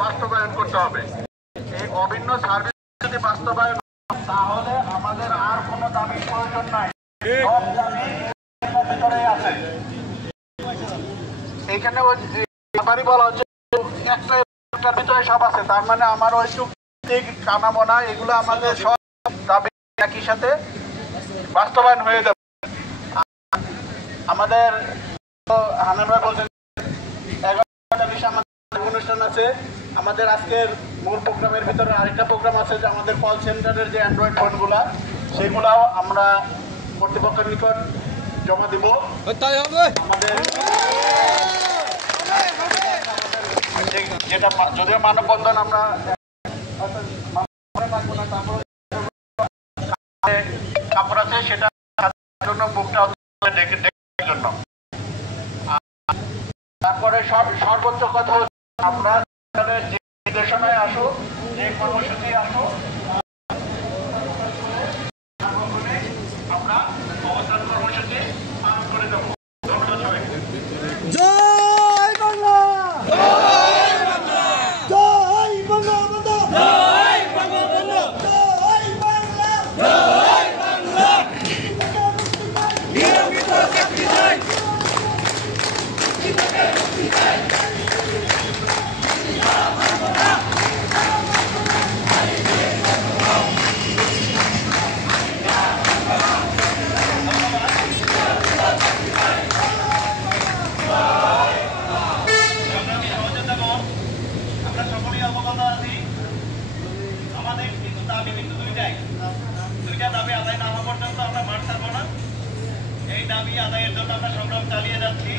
বাস্তবায়ন করতে হবে। এই অভিন্ন সার্ভিস যদি বাস্তবায়ন তাহলে আমাদের আর কোনো দাবির প্রয়োজন নাই। সব দাবি ভিতরে আছে। এইখানে আমারই বলা হচ্ছে একটার ভিতরে সব আছে, তার মানে আমার ওই চুক্তি কানামোনা এগুলো আমাদের সব দাবি একই সাথে বাস্তবায়ন হয়ে যাবে। আমাদের হানান ভাই বলছেন 11টা বিষয় আমাদের অনুষ্ঠান আছে। আমাদের আজকের মূল প্রোগ্রামের ভিতরে আরেকটা প্রোগ্রাম আছে যে আমাদের কল সেন্টারের যে অ্যান্ড্রয়েড ফোনগুলা সেগুলাও আমরা কর্তৃপক্ষের নিকট জমা দিব। আমাদের যেটা যদিও মানববন্ধন আমরা কাপড় আছে সেটা জন্য মুখটা ডেকে জন্য। তারপরে সর্বোচ্চ কথা হচ্ছে আমরা যে নির্দেশনায় আসো, যে কর্মসূচি আসো, আমরা অবস্থান কর্মসূচি পালন করে দেবো। ধন্যবাদ সবাইকে। জয় বাংলা, জয় বাংলা, জয় বঙ্গবন্ধু, জয় বঙ্গবন্ধু, জয় বাংলা, জয় বাংলা। নিয়মিত চাকরি চাই, আমাদের কিন্তু দাবি কিন্তু দুইটা দাবি আদায় না হওয়া পর্যন্ত আমরা মাঠ ছাড়বো না। এই দাবি আদায়ের জন্য আমরা সংগ্রাম চালিয়ে যাচ্ছি।